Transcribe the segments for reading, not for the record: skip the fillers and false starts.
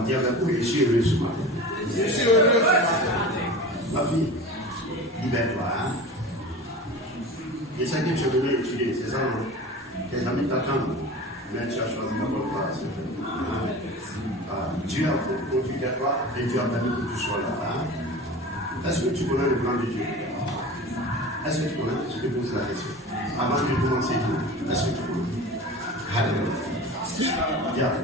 Alors, dis avec moi, je suis heureux ce matin. Je suis heureux ce matin. Ma fille, libère-toi. Hein? Et ça que tu es venu étudier, c'est ça, non? Tes amis t'attendent, mais tu as choisi d'abord toi. Dieu a conduit vers toi et Dieu a permis que tu sois là. Hein? Est-ce que tu connais le plan de Dieu? Est-ce que tu connais? Je te pose la question. Avant de commencer, est-ce que tu connais? Alléluia.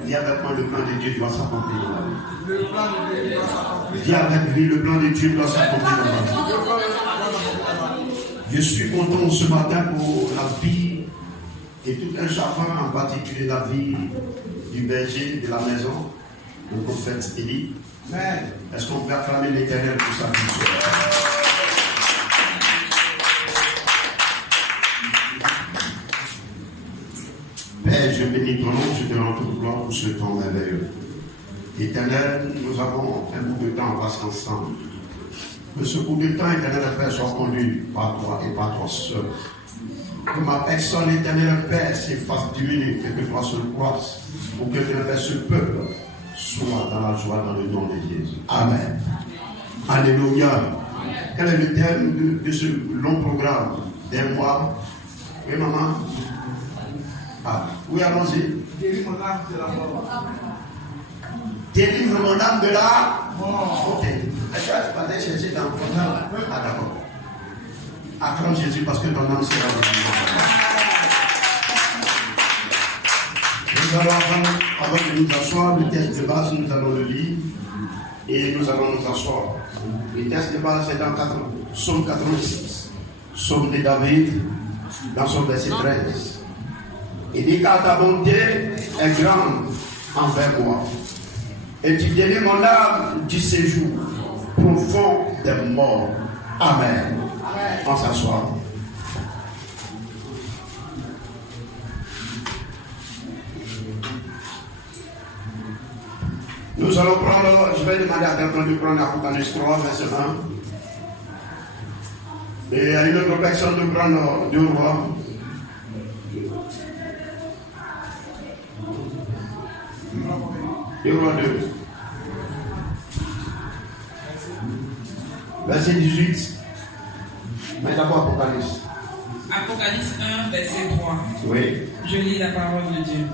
Dis avec moi, le plan de Dieu doit s'accomplir dans la vie. Le plan de Dieu doit s'accomplir. Dis avec lui, le plan de Dieu doit s'accomplir dans la vie. Je suis content ce matin pour la vie et tout un chacun, en particulier la vie du berger de la maison, le prophète Élie. Est-ce qu'on peut acclamer l'Éternel pour sa vie? Père, je bénis ton nom, je te rends toute gloire pour ce temps merveilleux. Éternel, nous avons un bout de temps à passer ensemble. Que ce bout de temps, Éternel Père, soit conduit par toi et par toi seul. Que ma personne, Éternel Père, s'efface diminuer, que toi seul croisse, pour que ce peuple soit dans la joie dans le nom de Jésus. Amen. Alléluia. Quel est le thème de ce long programme d'un mois? Oui, maman? Ah, oui, allons-y. Délivre mon âme de la mort. Délivre mon âme de la mort. Ok. Est-ce que tu vas aller chercher dans le programme? Ah, d'accord. Acclame Jésus parce que ton âme sera délivrée. Nous allons, avant de nous asseoir, le texte de base, nous allons le lire et nous allons nous asseoir. Le texte de base est dans Psaume 86, Psaume de David, dans son verset 13. Il dit car ta bonté est grande envers moi. Et tu délivres mon âme du séjour profond des morts. Amen. On s'assoit. Nous allons prendre, je vais demander à quelqu'un de prendre Apocalypse 3, verset 1. Et à une autre personne de prendre 2 rois. Rois 2. Verset 18. Mais d'abord Apocalypse. Apocalypse 1, verset 3. Oui. Je lis la parole de Dieu.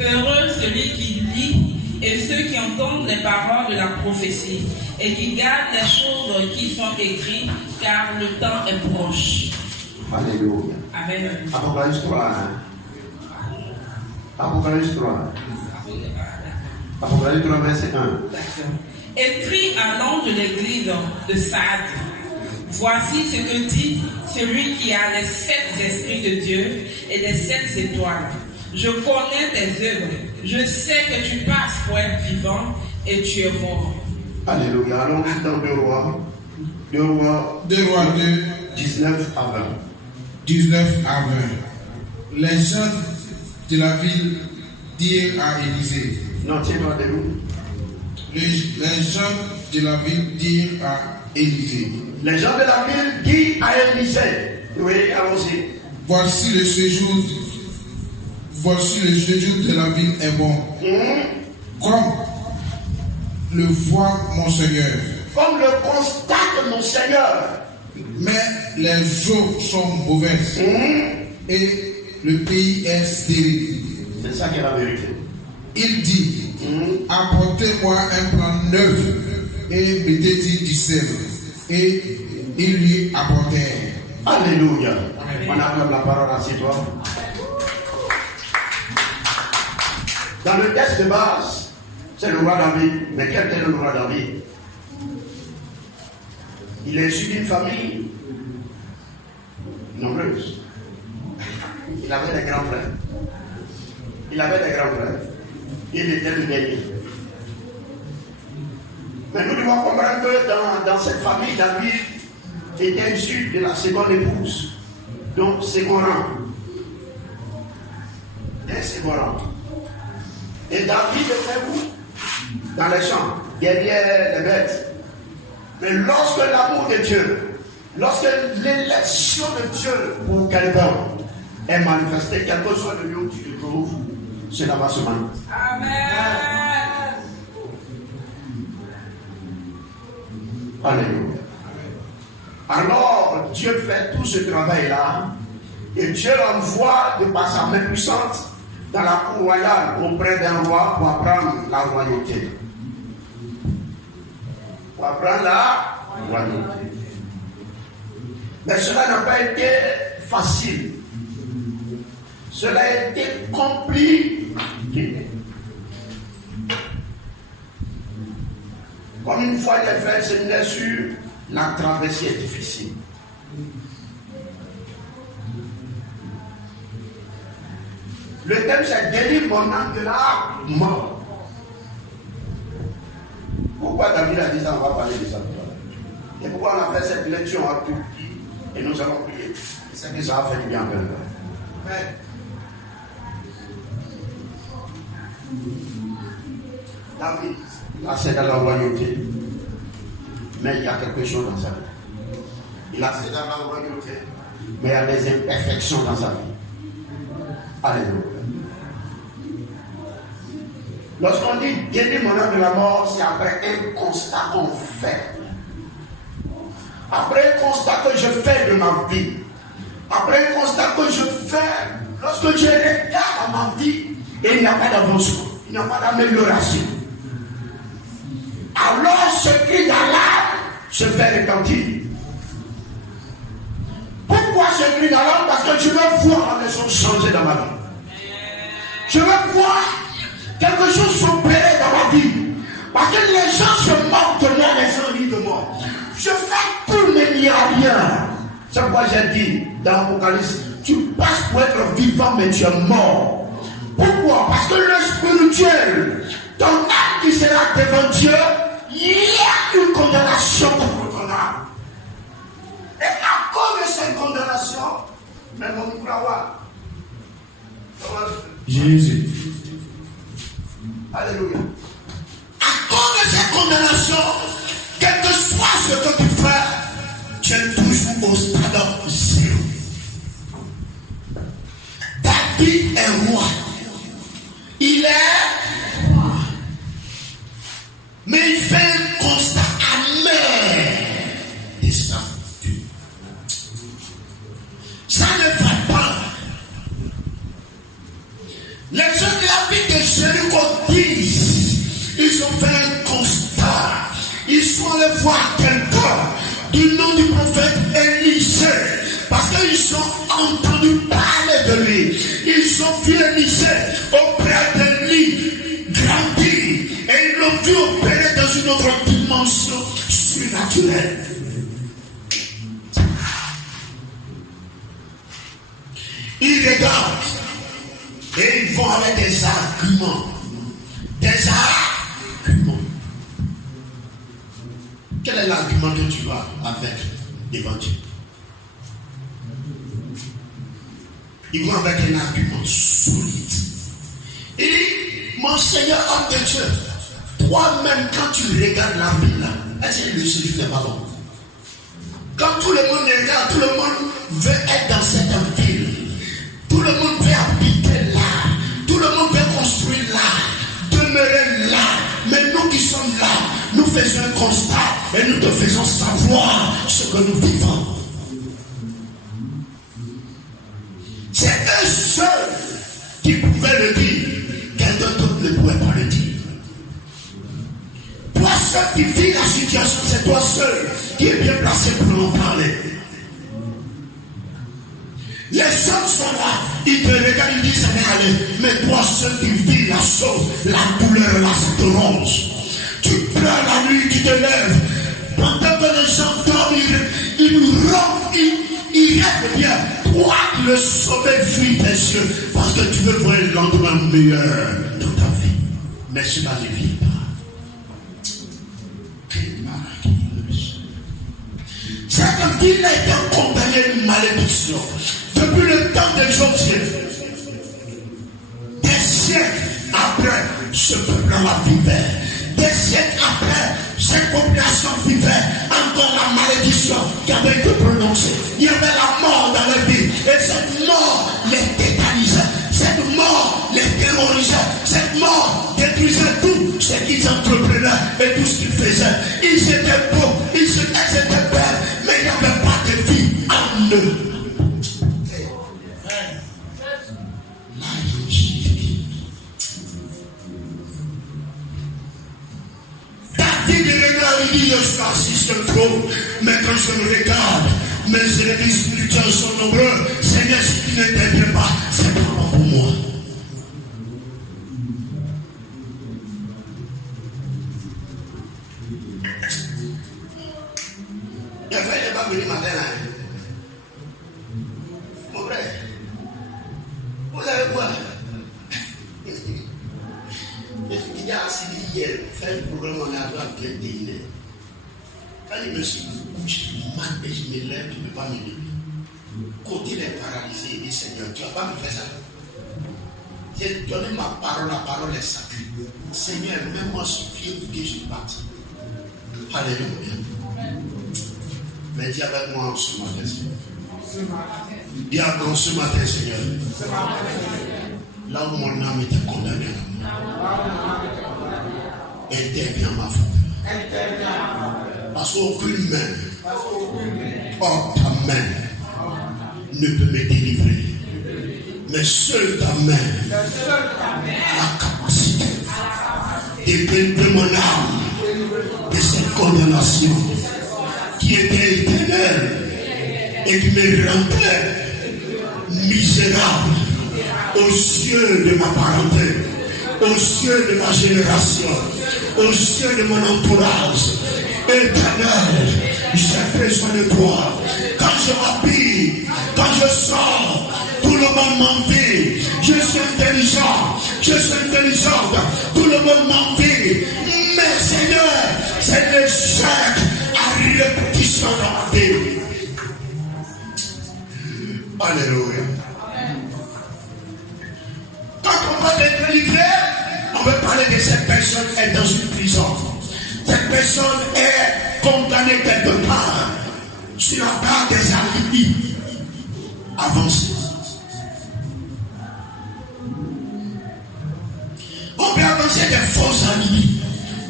Heureux celui qui lit et ceux qui entendent les paroles de la prophétie et qui gardent les choses qui sont écrites, car le temps est proche. Alléluia. Amen. Apocalypse 3. Hein? Apocalypse 3. Apocalypse 3, verset 1. D'accord. Écrit à l'ange de l'église de Sardes. Voici ce que dit celui qui a les 7 esprits de Dieu et les 7 étoiles. Je connais tes œuvres. Je sais que tu passes pour être vivant et tu es mort. Alléluia. Allons dans 2 rois. 2 rois 2, 19 à 20. 19 à 20. Les gens de la ville dirent à Élisée. Non, tiens-toi de nous. Les gens de la ville dirent à Élisée. Les gens de la ville disent à Élisée. Oui, allons-y. Voici le séjour de la ville est bon. Comme le voit mon Seigneur. Comme le constate mon Seigneur. Mais les eaux sont mauvaises. Et le pays est stérile. C'est ça qui est la vérité. Il dit, apportez-moi un plan neuf et mettez-y du sel. Et ils lui apportèrent. Alléluia. On acclame la parole à toi. Dans le texte de base, c'est le roi David. Mais quel était le roi David? Il est issu d'une famille nombreuse. Il avait des grands frères. Il était le dernier. Mais nous devons comprendre que dans cette famille, David était issu de la seconde épouse. Donc, second rang. Un second rang. Et David était où? Dans les champs, derrière les bêtes. Mais lorsque l'amour de Dieu, lorsque l'élection de Dieu pour quelqu'un est manifestée, quel que soit le lieu où tu te trouves, cela va se manifester. Amen. Alléluia. Alors, Dieu fait tout ce travail-là et Dieu l'envoie de par sa main puissante dans la cour royale auprès d'un roi pour apprendre la royauté. Pour apprendre la royauté. Mais cela n'a pas été facile. Cela a été compliqué. Comme une fois il est fait, c'est bien sûr, la traversée est difficile. Le thème c'est délivre mon âme de la mort. Pourquoi David a dit ça? On va parler de ça. Et pourquoi on a fait cette lecture en Turquie et nous allons prier? C'est que ça a fait du bien. Mais David, là c'est dans la royauté. Mais il y a quelque chose dans sa vie. Il a c'est dans la royauté, mais il y a des imperfections dans sa vie. Alléluia. Lorsqu'on dit délivre mon âme de la mort, c'est après un constat qu'on fait. Après un constat que je fais de ma vie. Après un constat que je fais, lorsque je regarde à ma vie, et il n'y a pas d'avancement, il n'y a pas d'amélioration. Alors ce cri d'alarme se fait retentir. Pourquoi ce cri d'alarme? Parce que je veux voir les choses changer dans ma vie. Je veux voir quelque chose s'opérer dans ma vie. Parce que les gens se moquent de moi, les gens rient de moi. Je fais tout, mais il n'y a rien. C'est pourquoi j'ai dit dans l'Apocalypse, tu passes pour être vivant, mais tu es mort. Pourquoi? Parce que le spirituel, ton âme qui sera devant Dieu, il y a une condamnation contre ton âme. Et à cause de cette condamnation, même on pourra voir. Jésus. Alléluia. À cause de cette condamnation, quel que soit ce que tu fais, tu es toujours au stade zéro. David est roi. Il est roi. Mais il fait un constat amer de sa vie. Ça ne va pas. Les gens de la vie de Jéricho disent, ils ont fait un constat. Ils sont allés voir quelqu'un du nom du prophète Élisée. Parce qu'ils ont entendu parler de lui. Ils ont vu Élisée auprès de lui grandir. Et ils l'ont vu opérer dans une autre dimension surnaturelle. Ils regardent. Et ils vont avec des arguments. Des arguments. Quel est l'argument que tu vas avec devant Dieu? Ils vont avec un argument solide. Et mon Seigneur, homme de Dieu, toi-même, quand tu regardes la ville là, est-ce que le séjour n'est pas bon? Quand tout le monde regarde, tout le monde veut être dans cette ville. Tout le monde veut habiter là. Tout le monde veut construire là. Demeurer là. Mais nous qui sommes là, nous faisons un constat et nous te faisons savoir ce que nous vivons. C'est eux seuls qui pouvaient le dire. Quelqu'un d'autre ne pouvait pas le dire. Toi seul qui vis la situation, c'est toi seul qui est bien placé pour en parler. Les hommes sont là, ils te regardent, ils disent ça va aller. Mais toi seul qui vis la chose, la douleur, la souffrance. Tu pleures la nuit, tu te lèves. Pendant que les gens dorment, ils rompent, ils rêvent bien. Toi, le sommeil fuit tes yeux. Parce que tu veux voir un lendemain meilleur dans ta vie. Mais cela ne vit pas. Cette ville a été condamnée à une malédiction. Depuis le temps de Joseph, des siècles après, ce peuple-là vivait. Des siècles après, cette population vivait encore la malédiction qui avait été prononcée. Il y avait la mort dans leur vie. Et cette mort les tétanisait. Cette mort les terrorisait. Cette mort détruisait tout ce qu'ils entreprenaient et tout ce qu'ils faisaient. Ils étaient beaux, ils se il dit, je suis assis sur le trône, mais quand je me regarde, mes ennemis spirituels sont nombreux. Seigneur, si tu n'interviens pas, c'est pas bon pour moi. Le frère n'est pas venu matin là. Mon frère, vous allez voir. Il y a assis hier, fait un programme en avant avec les dîners. Quand il me suis couché, mal et je me lève, tu ne peux pas me lever. Côté des paralysés, il dit Seigneur, tu ne vas pas me faire ça. J'ai donné ma parole, la parole est sacrée. Seigneur, mets-moi sur pied pour que je parte. Alléluia. Mais dis avec moi ce matin, Seigneur. Dis avec moi ce matin, Seigneur. Là où mon âme était condamnée à mort, interviens ma foi. Parce qu'aucune main, hors ta main, ne peut me délivrer. Mais seule ta main a la capacité de mon âme de cette condamnation qui était éternelle et qui me rendait misérable aux yeux de ma parenté, aux yeux de ma génération, aux yeux de mon entourage. Éternel, j'ai besoin de toi. Quand je m'habille, quand je sors, tout le monde m'envie. Je suis intelligent, je suis intelligente, tout le monde m'envie. Mais Seigneur, c'est l'échec à répétition dans ma vie. Alléluia. Quand on va être délivré, on veut parler de cette personne qui est dans une prison. Cette personne est condamnée quelque part sur la base des alibis avancés. On peut avancer des faux alibis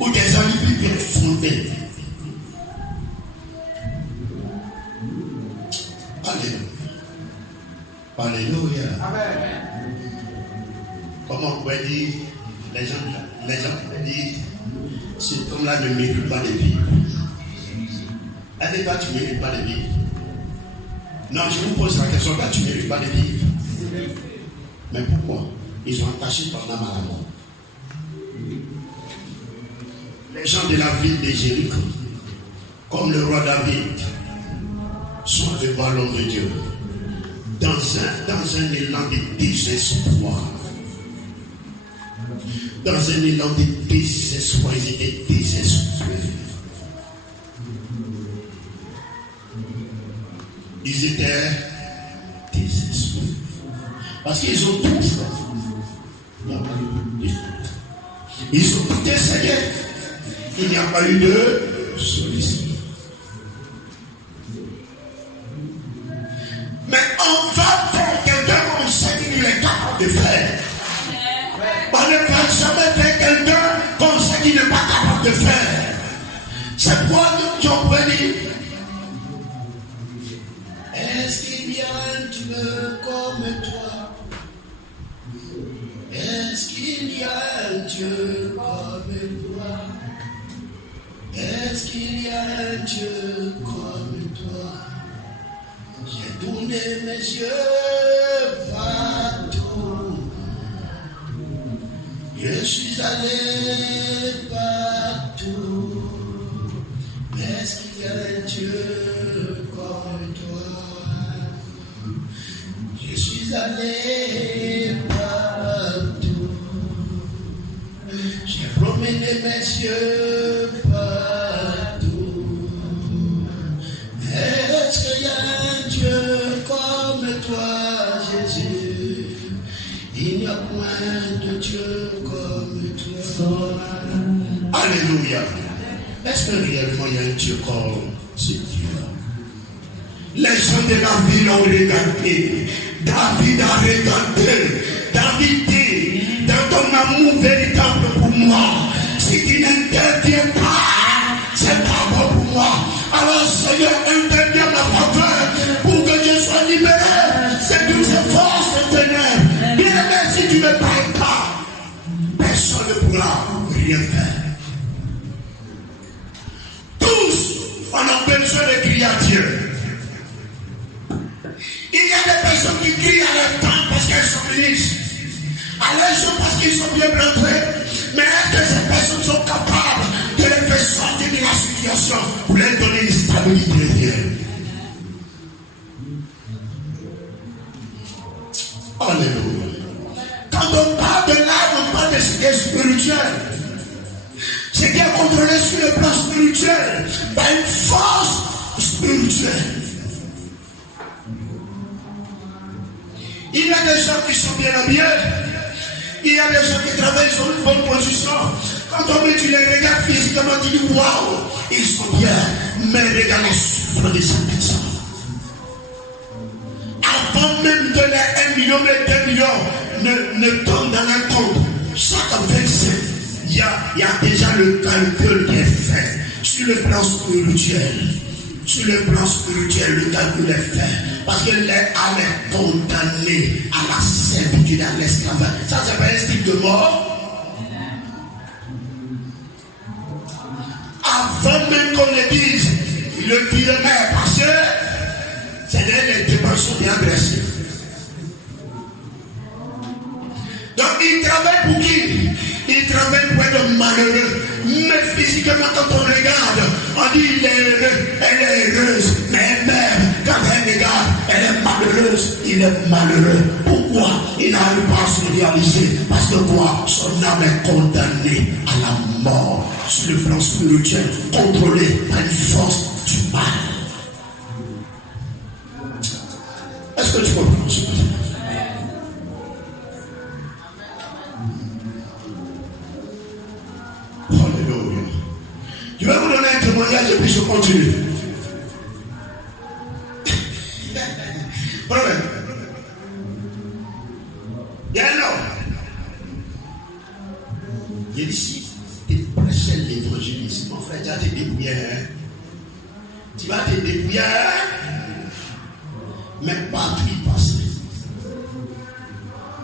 ou des alibis bien fondés. Alléluia. Alléluia. Amen. Comment on peut dire, les gens peuvent dire, cet homme-là ne mérite pas de vivre. Elle dit pas, tu ne mérites pas de vivre. Non, je vous pose la question, là, tu ne mérites pas de vivre. Mais pourquoi? Ils ont attaché ton âme à la mort. Les gens de la ville de Jéricho, comme le roi David, sont devant l'homme de Dieu. Dans un élan de désespoir. Dans un élan de désespoir, ils étaient désespérés. Ils étaient désespérés. Parce qu'ils ont tout fait. Ils ont tout essayé. Il n'y a pas eu de solution. Mais on va faire quelqu'un qu'on sait qu'il est capable de faire. On ne va jamais faire quelqu'un qu'on sait qu'il n'est pas capable de faire. C'est pourquoi nous on peut dire, est-ce qu'il y a un Dieu comme toi? Est-ce qu'il y a un Dieu comme toi? Est-ce qu'il y a un Dieu comme toi? J'ai tourné mes yeux partout. Je suis allé partout. Est-ce qu'il y a un Dieu comme toi? Je suis allé partout. J'ai promené mes yeux partout. Est-ce qu'il y a un Dieu comme toi, Jésus? Il n'y a point de Dieu comme toi. Alléluia. Est-ce que réellement il y a un Dieu comme ce Dieu-là? Les gens de la ville ont regardé. David a regardé. David dit, dans ton amour véritable pour moi, si tu n'interviens pas, c'est pas bon pour moi. Alors Seigneur, interviens ma faveur pour que je sois libéré. C'est toutes ces forces de ténèbres. Bien-aimé, si tu ne parles pas, personne ne pourra rien faire. l'église. Allègement parce qu'ils sont bien rentrés. Mais est-ce que ces personnes sont capables de les faire sortir de la situation pour leur donner une stabilité réelle? Alléluia. Quand on parle de l'âme, on parle de ce qui est spirituel. Ce qui est contrôlé sur le plan spirituel par une force spirituelle. Il y a des gens qui sont bien habillés. Il y a des gens qui travaillent sur une bonne position. Quand on met, tu les regardes physiquement, tu dis waouh, ils sont bien. Mais regarde les souffres de cette personne. Avant même de les 1 million, les 2 millions ne tombent dans un compte. Chaque 27, il y a déjà le calcul qui est fait sur le plan spirituel. Sur le plan spirituel, le calcul est fait. Parce que l'âme est condamnée à la servitude, à l'esclavage. Ça, c'est pas un style de mort. Avant même qu'on le dise, le kilomètre parce que c'est les dépenses bien dressées. Donc, il travaille pour qui? Il travaille pour être malheureux. Mais physiquement, quand on regarde, on dit il est heureux, elle est heureuse. Mais même, quand elle regarde, elle est malheureuse, il est malheureux. Pourquoi? Il n'arrive pas à se réaliser. Parce que quoi? Son âme est condamnée à la mort. Sur le plan spirituel, contrôlé par une force du mal. Est-ce que tu comprends ce que je dis? Alléluia. Je vais vous donner un témoignage et puis je continue. Problème. Il y a un homme. Il dit si tu prêches l'évangélisme, mon frère, tu vas te débrouiller. Tu vas te débrouiller. Mais partout il passait.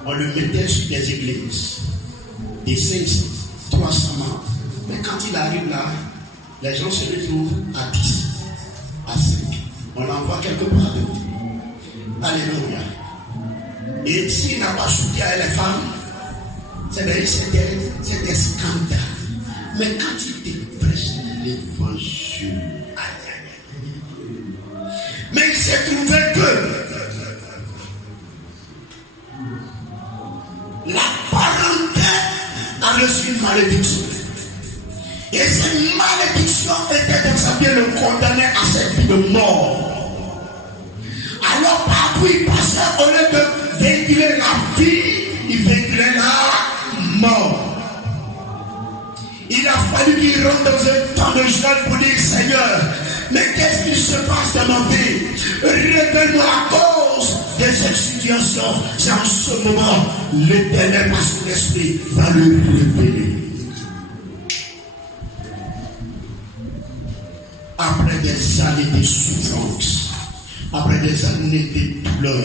On le mettait sur des églises. Des 500, 300 membres. Mais quand il arrive là, les gens se retrouvent à 10, à 5. On l'envoie quelque part de vous. Alléluia. Et s'il n'a pas soutien à les femmes, c'est des scandales. Mais quand il te prêche l'évangile, mais il s'est trouvé que la parenté a reçu une malédiction. Et cette malédiction était dans sa vie le condamné à cette vie de mort. Alors partout il passait, au lieu de véhiculer la vie, il véhiculait la mort. Il a fallu qu'il rentre dans un temps de jeûne pour dire Seigneur, mais qu'est-ce qui se passe dans ma vie? Révèle-moi la cause de cette situation. C'est en ce moment l'Éternel par son esprit va le révéler. Après des années de souffrance, après des années de douleur,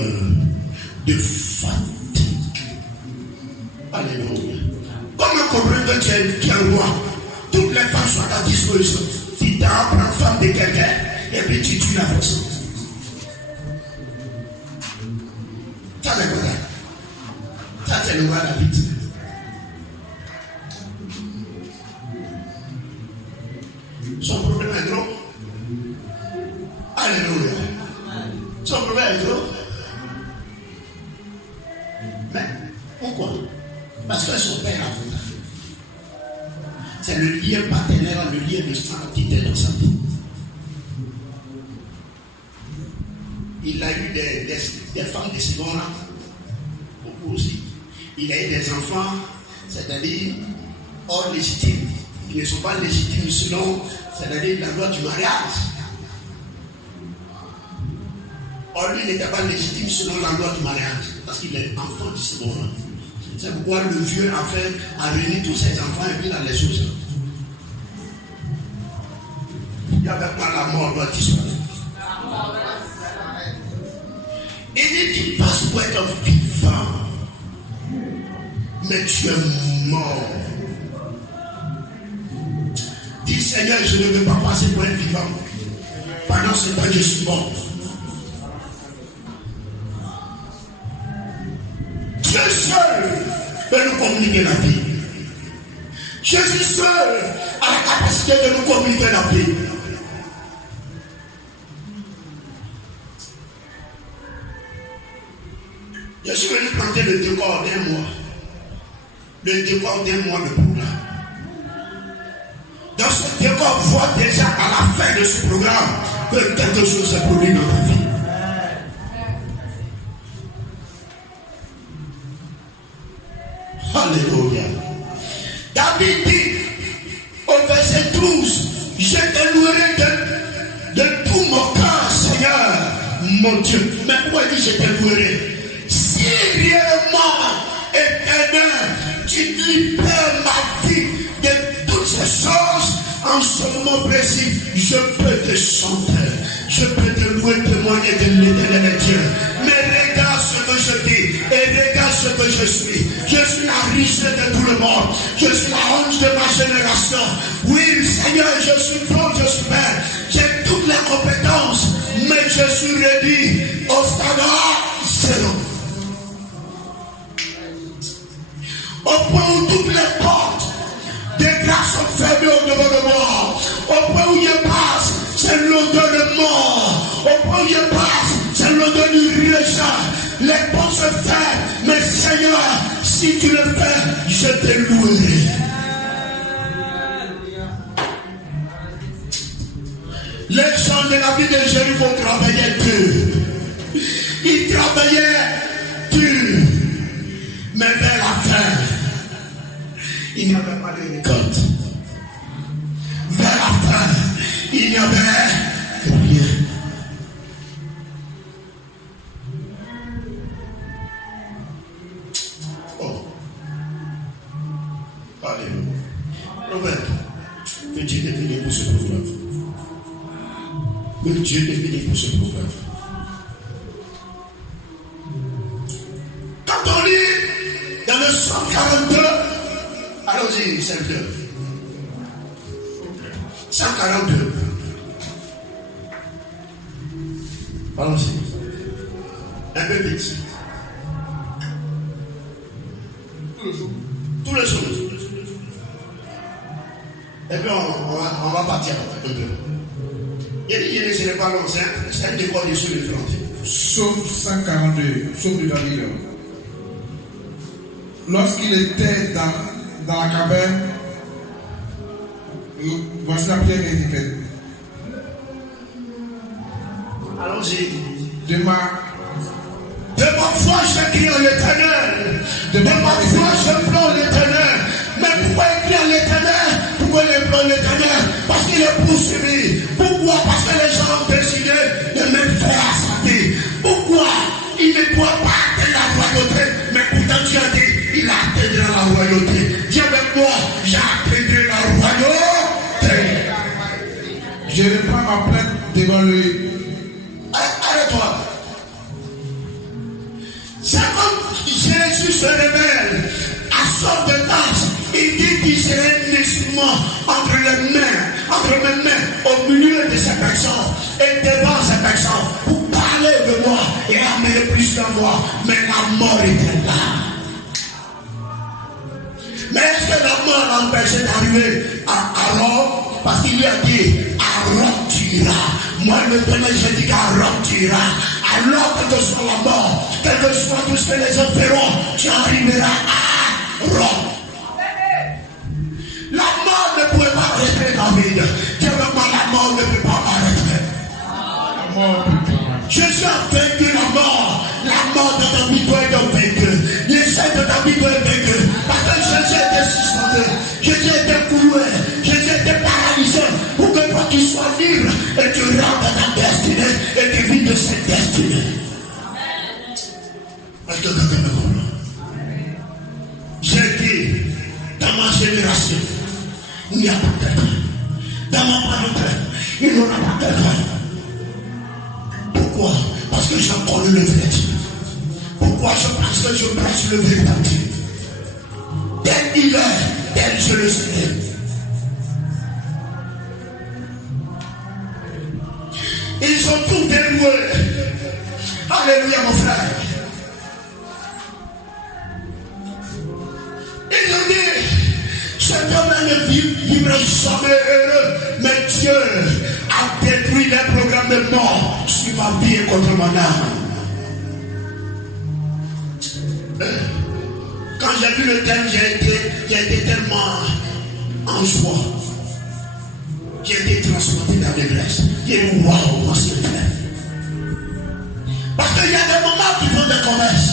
de fatigue. Alléluia. Comment comprendre que tu es un roi? Toutes les femmes sont à ta disposition. Tu t'apprends femme de quelqu'un et puis tu tues la personne. Ça c'est quoi? Ça c'est le roi David. Son problème est gros. Alléluia. Son problème est gros. Mais pourquoi? Parce que son père a voulu. C'est le lien paternel, le lien de sang qui était dans sa vie. Il a eu des femmes de second rang, beaucoup aussi. Il a eu des enfants, c'est-à-dire hors légitimes. Ils ne sont pas légitimes selon, c'est-à-dire la loi du mariage. Or, lui n'était pas légitime selon la loi du mariage, parce qu'il est enfant du second rang. C'est pourquoi le vieux a réuni tous ses enfants et puis dans les choses. Il n'y avait pas la mort doit disparaître. Il dit tu passes pour être vivant, mais tu es mort. Dis Seigneur, je ne veux pas passer pour être vivant. Pendant ce temps, je suis mort. Dieu seul peut nous communiquer la vie. Jésus seul a la capacité de nous communiquer la vie. Je suis venu planter le décor d'un mois. Le décor d'un mois de programme. Dans ce décor, vois déjà à la fin de ce programme que quelque chose s'est produit dans ta vie. Alléluia. David dit au verset 12, je te louerai de tout mon cœur, Seigneur, mon Dieu. Mais pourquoi il dit je te louerai? Si réellement, éternel, tu libères ma vie de toutes ces choses, en ce moment précis, je peux te chanter, je peux te louer, témoigner de l'éternel Dieu. Mais regarde ce que je dis et regarde ce que je suis. Je suis la richesse de tout le monde. Je suis la honte de ma génération. Oui, Seigneur, je suis bon, je suis belle. J'ai toutes les compétences, mais je suis réduit au stade zéro. Au point où toutes les portes des grâces sont fermées au-devant de moi. Au point où je passe, c'est l'odeur de mort. Au point où je passe, c'est l'odeur du rejet. Les portes se ferment. Mais Seigneur, si tu le fais, je te louerai. Les gens de la vie de Jéricho travaillaient dur. Ils travaillaient dur. Mais vers la fin, il n'y avait pas de récolte. Vers la fin, il n'y avait rien. Oh. Alléluia. Robert, que Dieu t'ait béni pour ce programme. Que Dieu t'ait béni pour ce programme. Quand on lit dans le 142, allons-y, Seigneur. 142. Allons-y. Un peu vite. Tous les jours. Et puis on va partir un peu. Il dit, ce n'est pas long, c'est un décor dessus le planté. Psaume 142, psaume de David. Lorsqu'il était dans la caverne, voici la prière qui est faite. Allons-y. De ma foi, je crie en l'éternel. De ma foi, je pleure l'éternel. Mais pourquoi il crie en l'éternel? Pourquoi il pleure l'éternel? Parce qu'il est poursuivi. Pourquoi? Parce que les gens ont décidé de mettre fin à sa vie. Pourquoi? Il ne doit pas atteindre la royauté. Mais pourtant Dieu a dit, il atteindra la royauté. Dis avec moi, j'atteindrai la royauté. Je reprends ma plainte devant lui. Arrête-toi. C'est comme Jésus se révèle à son de tâche. Il dit qu'il serait un instrument entre mes mains, au milieu de ces personnes et devant ces personnes pour parler de moi et amener plus de moi. Mais la mort était là. Mais est-ce que la mort l'a empêché d'arriver à Rome? Parce qu'il lui a dit, à Rome tu iras. Moi, le Père, je dis qu'à Rome tu iras. Alors, quelle que soit la mort, quel que soit tout ce que les hommes feront, tu arriveras à Rome. La mort ne pouvait pas arrêter David. Dieu me dit, la mort ne peut pas arrêter. Jésus a vaincu la mort. La mort de David doit être vaincue. L'essai de David doit être vaincu. Parce que Jésus était suspendu. Jésus était cloué. Jésus était paralysé. Pour que toi tu sois libre et tu rentres dans ta destinée et tu vis de cette destinée. Est-ce que quelqu'un me comprend? J'ai dit, dans ma génération, il n'y a pas quelqu'un. Dans ma parenté, il n'y aura pas quelqu'un. Pourquoi? Parce que j'ai connu le vrai Dieu. Pourquoi? Parce que je prêche le véritable Dieu. Tel il est, tel je le sais. Ils ont tout dévoué. Alléluia, mon frère. cet homme ne vivra jamais heureux. Mais Dieu a détruit les programmes de mort sur ma vie et contre mon âme. Quand j'ai vu le thème, j'ai été tellement en joie. J'ai été transporté dans l'église. J'ai dit waouh, moi c'est vrai. Parce qu'il y a des moments qui font des commerces.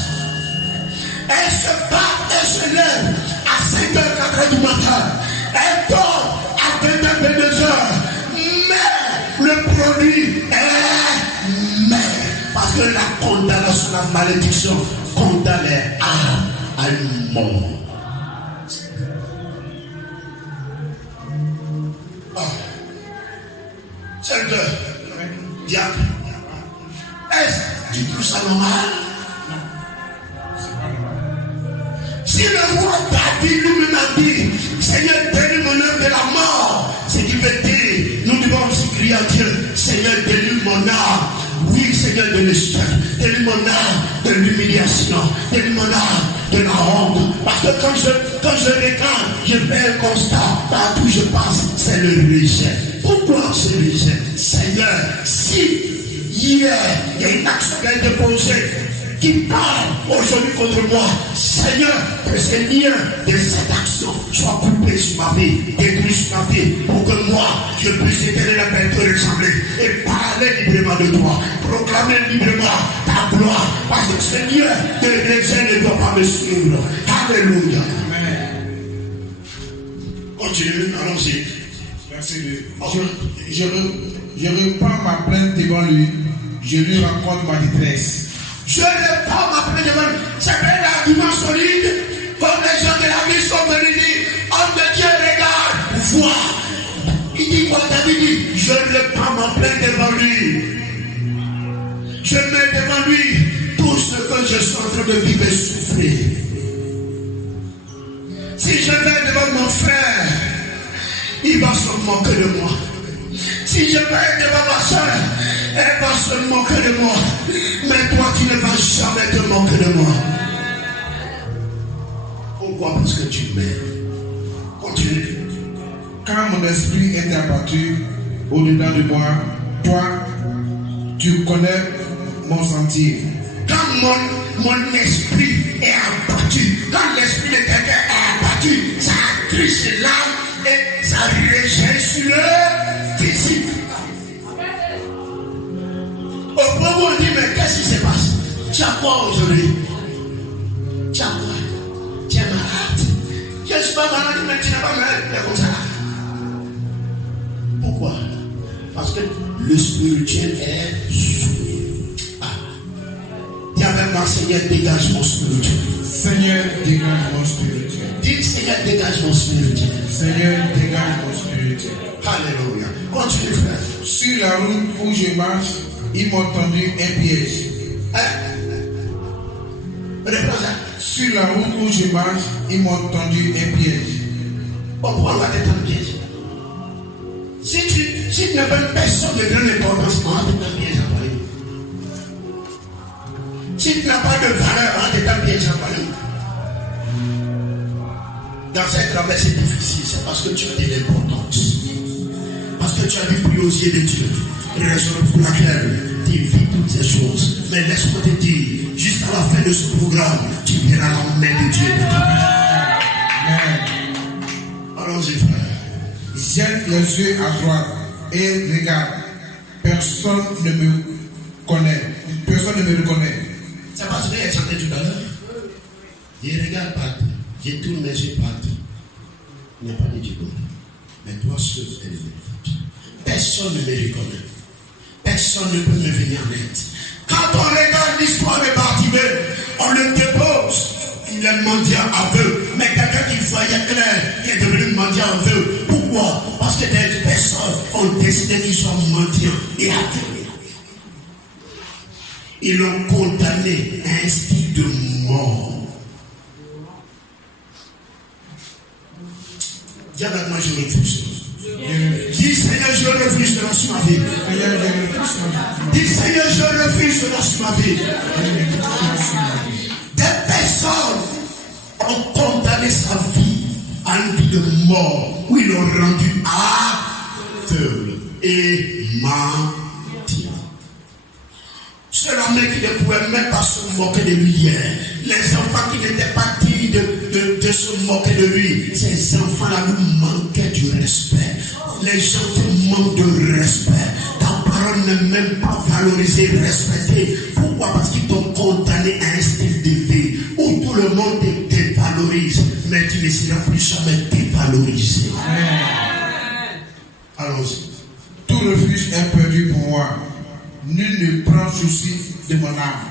Elle se bat, elle se lève à 5h, 4h du matin. Elle dort à 20h, 22h. Mais le produit est mais. Parce que la condamnation, la malédiction condamne les âmes à une mort. Seigneur, diable, est-ce que tu trouves ça normal? Si le roi David lui-même a dit, Seigneur, délivre mon âme de la mort, c'est qu'il veut dire, nous devons aussi crier à Dieu, Seigneur, délivre mon âme. Oui, Seigneur, de l'échec, délivre mon âme de l'humiliation, délivre mon âme de la honte. Parce que quand je regarde, je fais un constat, partout je passe, c'est le rejet. Pourquoi ce rejet? Seigneur, si hier, il y a une action qui a été posée, qui parle aujourd'hui contre moi, Seigneur, que ces liens de cette action soient coupés sur ma vie, détruits sur ma vie, pour que moi, je puisse éteindre la paix de l'Assemblée et parler librement de toi, proclamer librement ta gloire, parce que ce lien de l'Église ne doit pas me suivre. Alléluia. Continue, allons-y. Merci Dieu. Je reprends ma plainte devant lui, je lui raconte ma détresse. Je reprends ma plainte devant lui. C'est un argument solide, comme les gens de la vie sont venus dire, homme de Dieu, regarde, vois. Il dit quoi? David dit, je reprends ma plainte devant lui. Je mets devant lui tout ce que je suis en train de vivre et souffrir. Si je vais devant mon frère, il va se moquer de moi. Si je vais devant ma soeur, elle va se moquer de moi. Mais toi, tu ne vas jamais te moquer de moi. Pourquoi? Parce que tu m'aimes. Continue. Quand mon esprit est abattu au-dedans de moi, toi, tu connais mon sentier. Quand mon esprit est abattu, quand l'esprit de quelqu'un est abattu, ça attriste l'âme et ça rejette sur le physique. Au point où on dit, mais qu'est-ce qui se passe? Tu as quoi aujourd'hui? Tu as quoi? Tu es malade. Je ne suis pas malade, mais tu n'es pas malade. Mais comme ça. Pourquoi? Parce que le spirituel est souillé. Dis avec moi, Seigneur, dégage mon spirituel. Seigneur, dégage mon spirituel. Dis, Seigneur, dégage mon spirituel. Seigneur, dégage mon spirituel. Alléluia. Continue, frère. Sur la route où je marche, ils m'ont tendu un piège. Reprends ça. Sur la route où je marche, ils m'ont tendu un piège. Pourquoi on va te tendre un piège? Si tu n'as pas une personne de grande importance, on va te tendre un piège à Paris. Si tu n'as pas de valeur, on va te tendre un piège à Paris. Dans cette traversée difficile, c'est parce que tu as de l'importance. Parce que tu as vu plus aux yeux de Dieu. Raison pour laquelle tu vis toutes ces choses. Mais laisse-moi te dire, jusqu'à la fin de ce programme, tu verras la main de Dieu de ta vie. Allons-y, frère. Jette les yeux à droite et regarde. Personne ne me connaît. Personne ne me reconnaît. C'est parce que j'ai chanté tout à l'heure. Je regarde partout. Je tourne mes yeux partout. Il n'y a pas de Dieu. Mais toi seul es le vérité. Personne ne me reconnaît. Personne ne peut me venir en aide. Quand on regarde l'histoire de Bartimée, on le dépose. Il est mendiant aveugle. Mais quelqu'un qui voyait clair, qui est devenu mendiant aveugle. Pourquoi? Parce que des personnes ont décidé qu'ils sont mendiants et aveugles. Ils l'ont condamné à un style de mort. Dis avec moi, je refuse. Dis Seigneur, je refuse cela sur ma vie. Dis Seigneur, je refuse cela sur ma vie. Des personnes ont condamné sa vie à une vie de mort, où ils l'ont rendu aveugle et menti. C'est l'homme qui ne pouvait même pas se moquer de lui hier. Les enfants qui n'étaient pas dignes de se moquer de lui. Ces enfants-là nous manquaient du respect. Les gens te manquent de respect. Ta parole n'est même pas valorisée, respectée. Pourquoi? Parce qu'ils t'ont condamné à un style de vie où tout le monde te dévalorise. Mais tu ne seras plus jamais dévalorisé. Allons-y. Tout refuge est perdu pour moi. Nul ne prend souci de mon âme.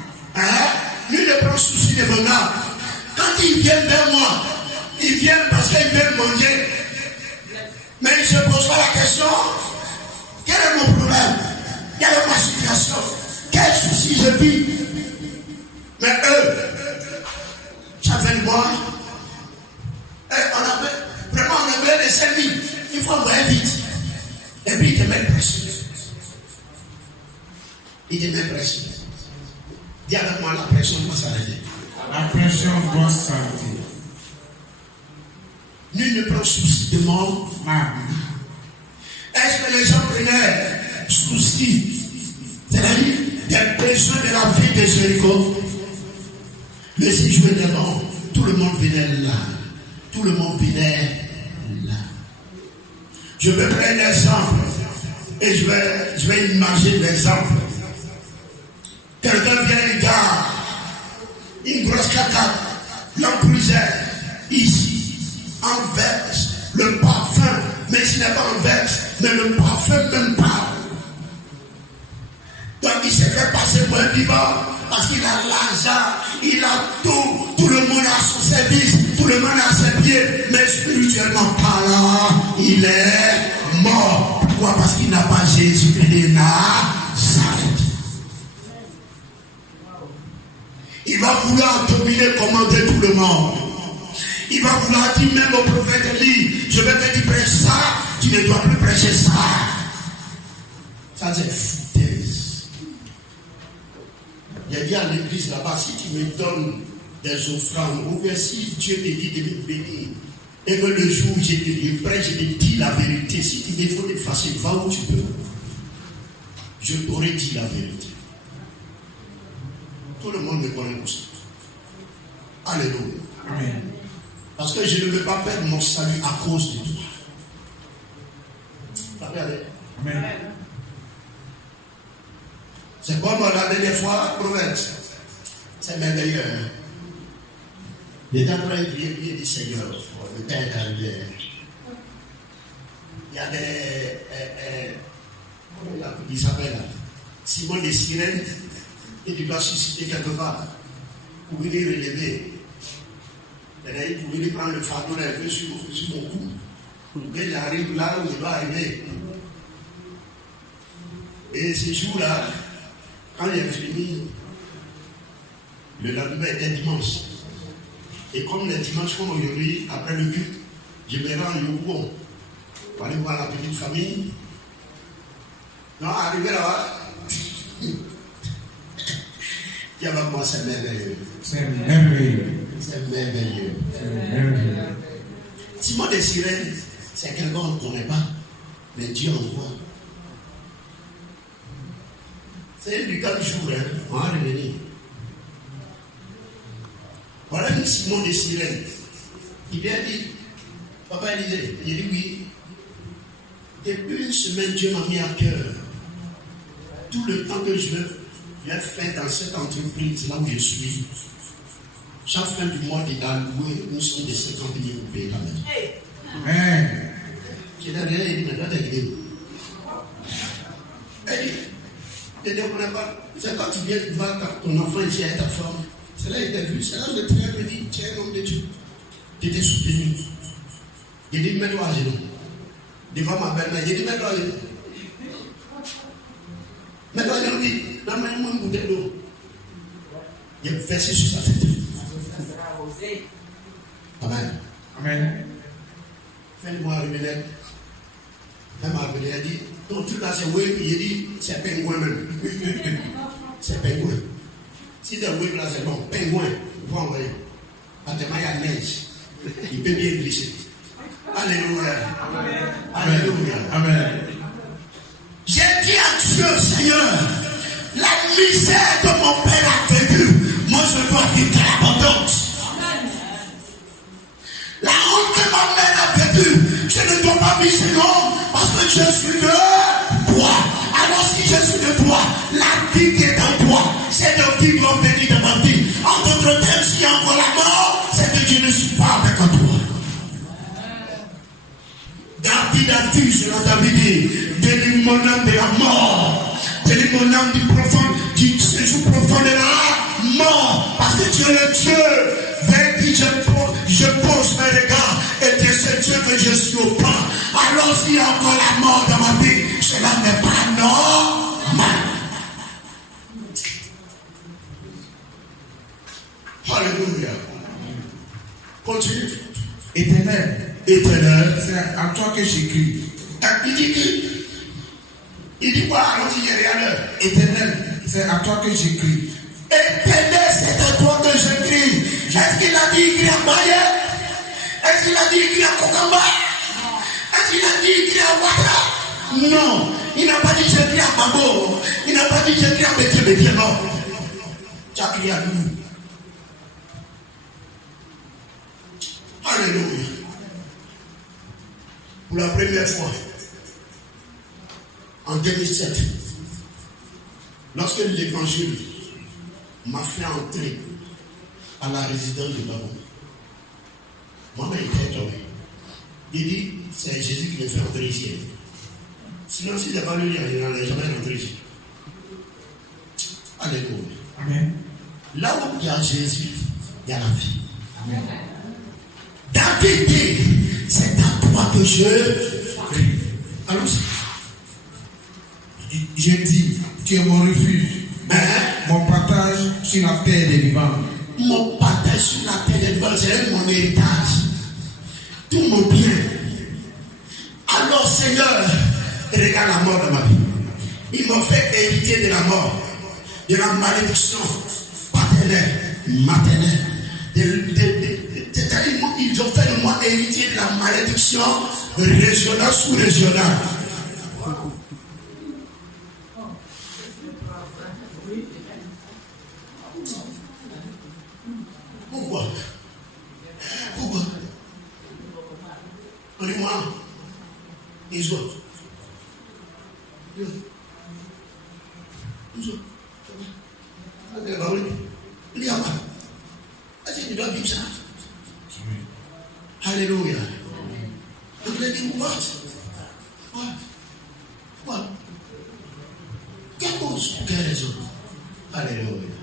Nul ne prend souci de mon âme. Quand ils viennent vers moi, ils viennent parce qu'ils veulent manger. Mais ils ne se posent pas la question. Quel est mon problème? Quelle est ma situation? Quel souci je vis? Mais eux, j'avais moi. On avait les ennemis. Il faut envoyer vite. Et puis ils te mettent pression. Il te met pression. Dis avec moi, la pression doit s'arrêter. La pression doit s'arrêter. Nul ne prend souci de mon âme. Est-ce que les gens prenaient souci, c'est-à-dire des besoins de la vie de Jéricho? Le séjour était bon. Tout le monde venait là. Tout le monde venait là. Je vais prendre l'exemple et je vais imaginer l'exemple. Quelqu'un vient et garde une grosse cacaque, l'emprisonne ici, en verse, le parfum, mais ce n'est pas en verse, mais le parfum même pas. Donc il s'est fait passer pour un vivant, parce qu'il a l'argent, il a tout le monde a son service, tout le monde a ses pieds, mais spirituellement parlant, il est mort. Pourquoi? Parce qu'il n'a pas Jésus-Christ de Nazareth. Il va vouloir dominer, commander tout le monde. Il va vouloir dire même au prophète Élie, je vais te dire prêche ça, tu ne dois plus prêcher ça. Ça c'est foutaise. Il a dit à l'église là-bas, si tu me donnes des offrandes, ou bien si Dieu te dit de me bénir, et que le jour où je te prêche, je te dis la vérité, si tu défends de facile, va où tu peux. Je t'aurais dit la vérité. Tout le monde me connaît pour ça. Alléluia. Amen. Parce que je ne veux pas perdre mon salut à cause de toi. Regardez. Amen. C'est comme la dernière fois, Prophète. C'est merveilleux. Il est en train de prier, il dit Seigneur, le temps est arrivé. Il y a des. Comment il s'appelle là? Simon des Sirènes. Et tu dois susciter quelque part pour venir relever. Et pour venir prendre le fardeau un peu sur mon cou. Et il arrive là où il doit arriver. Et ce jour-là, quand il est fini, le lendemain était dimanche. Et comme le dimanche, comme aujourd'hui, après le but, je me rends au Yopougon pour aller voir la petite famille. Non, arrivé là-bas. Dis avec moi, c'est merveilleux. C'est merveilleux. C'est merveilleux. C'est merveilleux. Simon des Sirènes, c'est quelqu'un qu'on ne connaît pas, mais Dieu envoie. C'est du 4 jours, hein, on va revenir. Voilà une Simon des Sirènes. Il vient dire, Papa Élisée, il dit oui. Depuis une semaine, Dieu m'a mis à cœur. Tout le temps que je vais faire dans cette entreprise là où je suis, chaque fin du mois, il a loué une somme de 50 000 pour payer la maison. Amen. J'ai dit, il dit, mais toi, t'es guidé. Elle dit, tu ne comprends pas. C'est quand tu viens voir ton enfant ici avec ta femme. C'est là qu'il t'a vu. C'est là le très me dit, tu es un homme de Dieu. Tu étais soutenu. Il dit, mets-toi à genoux. Devant ma belle-mère, il dit, mets-toi à genoux. Mets-toi à genoux, dit, donne-moi une bouteille d'eau. Il a versé sur sa tête. Amen. Amen. Fais-moi revenir. Fais-moi revenir. Elle dit, ton truc là, c'est wave. Il dit, c'est pingouin même. C'est pingouin. Si c'est wave là, c'est bon. Pingouin. Il faut envoyer. Parce que il y a neige. Il peut bien glisser. Alléluia. Amen. Alléluia. Amen. J'ai dit à Dieu, Seigneur, la misère de mon père a vécu. Moi, je dois vivre l'abondance. La honte que ma mère a vécue, je ne dois pas vivre ce nom parce que je suis de toi. Alors si je suis de toi, la vie qui est en toi, c'est de vivre en béni de ma vie. En d'autres termes, s'il y a encore la mort, c'est que je ne suis pas avec toi. David a dit, je l'entends dire, délivre mon âme de la mort, délivre mon âme du séjour profond de la mort, parce que tu es le Dieu vers qui je pose mes regards, et c'est ce Dieu que je suis au pas. Alors s'il y a encore la mort dans ma vie, cela n'est pas normal. Alléluia. Continue. Éternel, c'est à toi que j'écris. Il dit quoi? Allons-y, regarde. Éternel, c'est à toi que j'écris. Éternel, c'est à toi que j'écris. Est-ce qu'il a dit écrit à Maye? Est-ce qu'il a dit écrit à Kokamba? Est-ce qu'il a dit écrit à Ouattara? Non, il n'a pas dit j'écris à Babo. Il n'a pas dit j'écris à Bétier, non. Tu as crié à nous. Alléluia. Pour la première fois, en 2007, lorsque l'évangile m'a fait entrer à la résidence de Babou, moi-même j'étais étonné. Il dit, c'est Jésus qui me fait entrer ici. Sinon, s'il n'est pas lui, il n'en est jamais rentré ici. Alléluia. Amen. Là où il y a Jésus, il y a la vie. Amen. David dit, c'est à toi que je prie. Allons-y. Je dis, tu es mon refuge, mon partage sur la terre des vivants. Mon partage sur la terre des vivants, c'est mon héritage. Tout mon bien. Alors Seigneur, regarde la mort de ma vie. Ils m'ont fait hériter de la mort, de la malédiction paternelle, maternelle. Ils ont fait de moi héritier de la malédiction régionale, sous-régionale. Pourquoi? Dis-moi. Ils ont. Il y a pas. Est-ce que tu dois vivre ça? Alléluia. Donc il a dit, what? Quelle cause? Pour quelle raison? Alléluia.